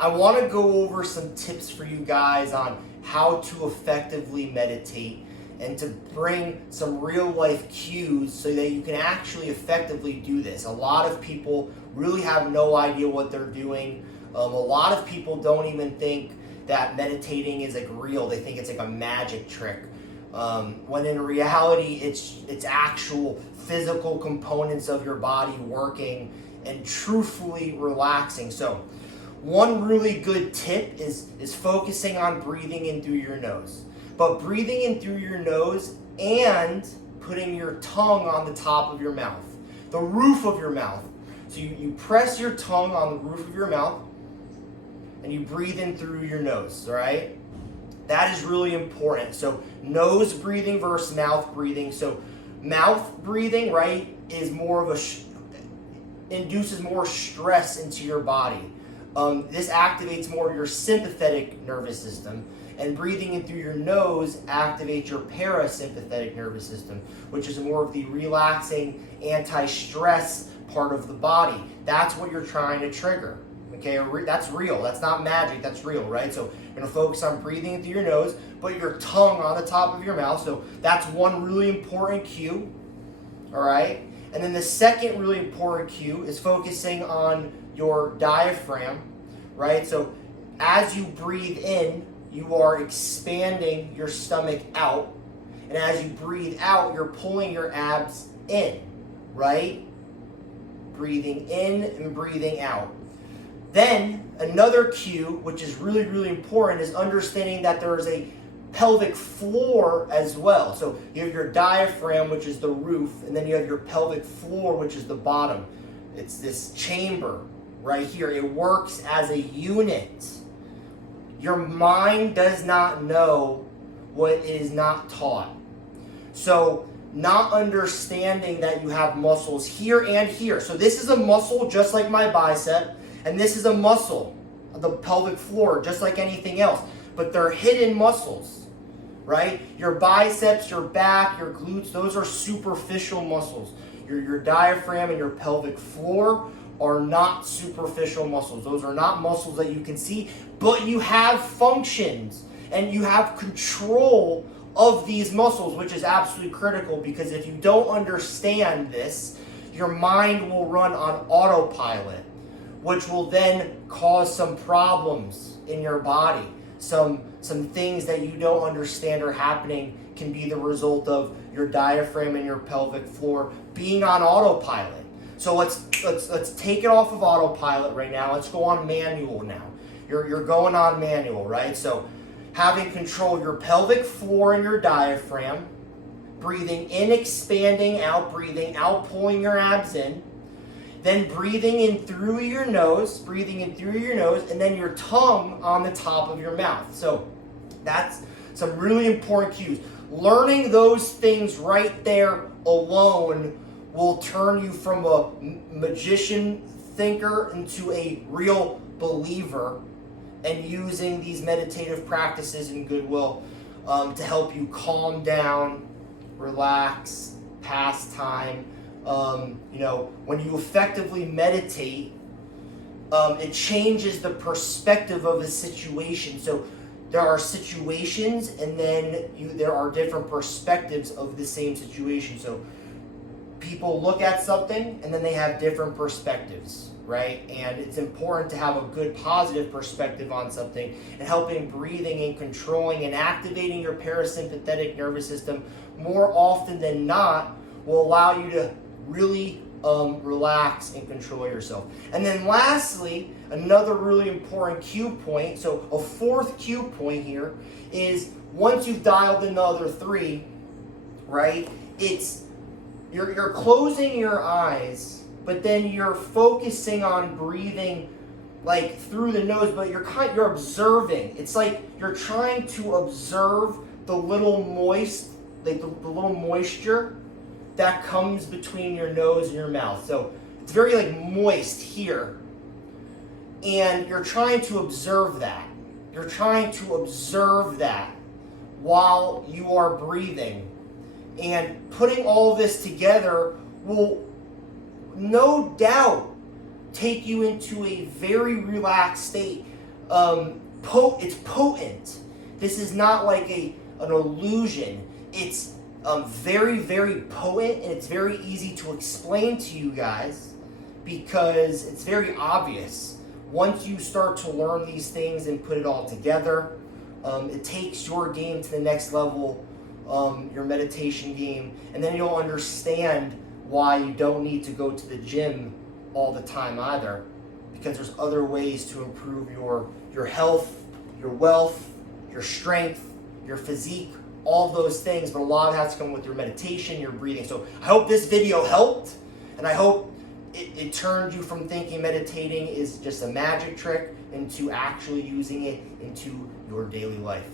I want to go over some tips for you guys on how to effectively meditate and to bring some real life cues so that you can actually effectively do this. A lot of people really have no idea what they're doing. A lot of people don't even think that meditating is like real. They think it's like a magic trick. When in reality, it's actual physical components of your body working and truthfully relaxing. So one really good tip is focusing on breathing in through your nose. But breathing in through your nose and putting your tongue on the top of your mouth, the roof of your mouth. So you press your tongue on the roof of your mouth and you breathe in through your nose, all right? That is really important. So nose breathing versus mouth breathing. So mouth breathing, right, is more of induces more stress into your body. This activates more of your sympathetic nervous system, and breathing in through your nose activates your parasympathetic nervous system, which is more of the relaxing, anti-stress part of the body. That's what you're trying to trigger. Okay, that's real. That's not magic. That's real, right? So you're going to focus on breathing in through your nose, put your tongue on the top of your mouth. So that's one really important cue, all right? And then the second really important cue is focusing on your diaphragm, right? So as you breathe in, you are expanding your stomach out. And as you breathe out, you're pulling your abs in, right? Breathing in and breathing out. Then another cue, which is really, really important, is understanding that there is a pelvic floor as well. So you have your diaphragm, which is the roof, and then you have your pelvic floor, which is the bottom. It's this chamber right here. It works as a unit. Your mind does not know what it is not taught. So not understanding that you have muscles here and here. So this is a muscle just like my bicep, and this is a muscle, the pelvic floor, just like anything else. But they're hidden muscles, right? Your biceps, your back, your glutes, those are superficial muscles. Your diaphragm and your pelvic floor are not superficial muscles. Those are not muscles that you can see, but you have functions and you have control of these muscles, which is absolutely critical, because if you don't understand this, your mind will run on autopilot, which will then cause some problems in your body. Some things that you don't understand are happening can be the result of your diaphragm and your pelvic floor being on autopilot. So let's take it off of autopilot right now. Let's go on manual now. You're going on manual, right? So having control of your pelvic floor and your diaphragm, breathing in, expanding out, breathing out, pulling your abs in, then breathing in through your nose, and then your tongue on the top of your mouth. So that's some really important cues. Learning those things right there alone will turn you from a magician thinker into a real believer, and using these meditative practices in Goodwill to help you calm down, relax, pass time. When you effectively meditate, it changes the perspective of a situation. So there are situations, and then there are different perspectives of the same situation. So people look at something, and then they have different perspectives, right? And it's important to have a good positive perspective on something, and helping breathing and controlling and activating your parasympathetic nervous system more often than not will allow you to really relax and control yourself. And then lastly, another really important cue point, so a fourth cue point here, is once you've dialed in the other three, right, it's you're closing your eyes, but then you're focusing on breathing like through the nose, but you're observing. It's like you're trying to observe the little the little moisture that comes between your nose and your mouth. So it's very like moist here. And you're trying to observe that. You're trying to observe that while you are breathing. And putting all this together will no doubt take you into a very relaxed state. it's potent. This is not like an illusion. It's very, very potent, and it's very easy to explain to you guys because it's very obvious. Once you start to learn these things and put it all together, it takes your game to the next level, your meditation game, and then you'll understand why you don't need to go to the gym all the time either, because there's other ways to improve your health, your wealth, your strength, your physique, all those things, but a lot of it has to come with your meditation, your breathing. So I hope this video helped, and I hope it turned you from thinking meditating is just a magic trick into actually using it into your daily life.